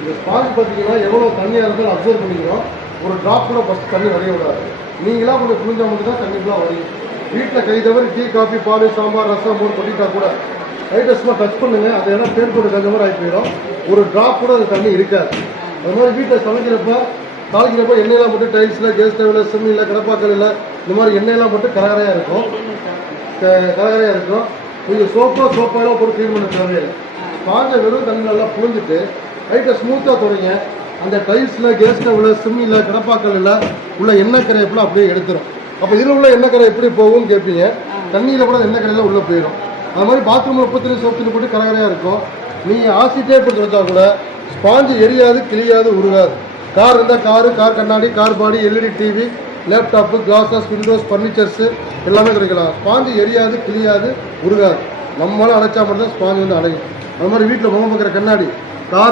இந்த ஸ்பாஞ்ச் பார்த்தீங்கன்னா எவ்வளோ தண்ணியாக இருந்தாலும் அப்சர்வ் பண்ணிக்கிறோம். ஒரு ட்ராப் கூட ஃபஸ்ட் தண்ணி வரைய விடாது. நீங்களாக கொஞ்சம் புரிஞ்சா மட்டும் தான் தண்ணிக்குலாம் வரையும். வீட்டில் கை தவிர டீ காஃபி பால் சாம்பார் ரசம் போட்டு கொட்டிட்டா கூட லைட்டாக சும்மா டச் பண்ணுங்கள். அது ஏன்னா பேர் போட்டு கஞ்ச மாதிரி ஆகி போயிடும். ஒரு ட்ராப் கூட அது தண்ணி இருக்காது. அது மாதிரி வீட்டில் சமைக்கிறப்ப தாளிக்கிறப்ப எண்ணெயெல்லாம் போட்டு டைல்ஸில் கேஸ் ஸ்டவ்வில் சிம்மியில் கடப்பாக்கல்ல இந்த மாதிரி எண்ணெயெல்லாம் போட்டு கரகரையாக இருக்கும். நீங்கள் சோப்பாயெல்லாம் போட்டு க்ளீன் பண்ண தேவையில்லை. ஸ்பாஞ்சை வெறும் தண்ணி நல்லா புழிஞ்சிட்டு லைட்டாக ஸ்மூத்தாக தொடங்க. அந்த டைல்ஸில் கேஸ் ஸ்டவ்வில் சிம்மியில் கடப்பாக்கல்ல உள்ள எண்ணெய் கரையப்பெல்லாம் அப்படியே எடுத்துரும். அப்போ இதில் உள்ள எண்ணெய் கரை எப்படி போகும்னு கேட்பீங்க. தண்ணியில் கூட எண்ணெய் கரையெல்லாம் உள்ளே போயிடும். அது மாதிரி பாத்ரூமில் உப்பத்திலே சோப்பு போட்டு கரகரையாக இருக்கும். நீங்கள் ஆசிட்டே போட்டு வச்சா கூட ஸ்பாஞ்சு எரியாது, கிளியாது, உருகாது. கார் இருந்தால் கார் கண்ணாடி, கார் பாடி, LED TV, laptop, classes, Windows, furnitures எல்லாமே கிடைக்கலாம். ஸ்பாஞ்சு எரியாது, கிளியாது, உருகாது. நம்மளால அடைச்சா மட்டும் தான் ஸ்பாஞ்சு வந்து அடையும். அது மாதிரி வீட்டில் முகம் பார்க்குற கண்ணாடி